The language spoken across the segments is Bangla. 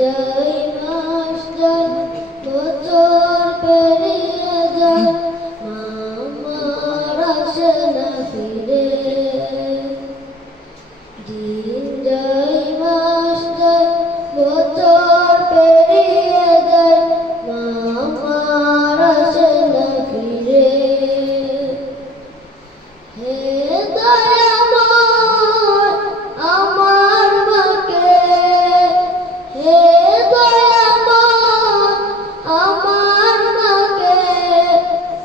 যায় মাস যায় বছর পেরিয়ে যায় আমার আসে না ফিরে দিন যায় মাস যায় বছর পেরিয়ে যায় আমার আসে না ফিরে হে দয়াময় আমার মাকে হে দয়াময় আমার মাকে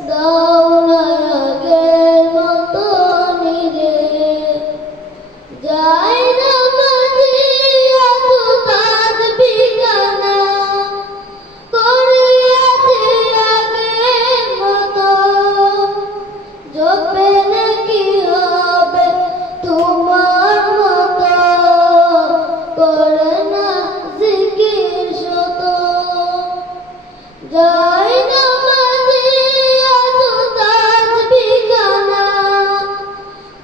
দাও না আগের মতো নিরে যাই না মাঝি এত তাসবিহখানা করিয়াছি আগের মতো জপে নাকি হবে তোমার মতো করে না জিকির শত যাই না মাঝি এত তাসবিহখানা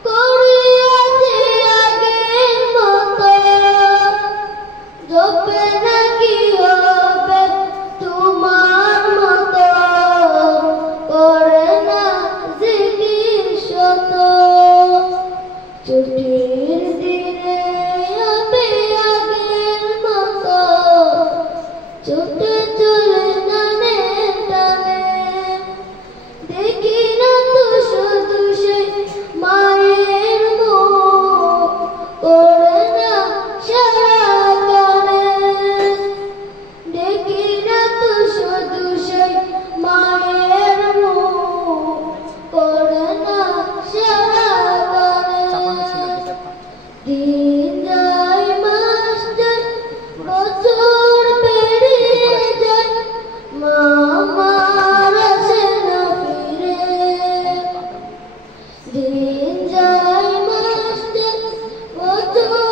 করিয়াছি আগের মতো জপে নাকি হবে তোমার মতো করে না জিকির শত ছুটির দিনে হবে আগের মতো ছুটে চলে নানে টানে দেখি না তো শুধু সেই মায়ের মুখ করে না সারা গানে দেখি না তো শুধু সেই মায়ের মুখ করে না সারা গানে দিন যায় মাস যায় বছর পেরিয়ে যায় মা আমার আসে না ফিরে দিন যায় মাস যায় বছর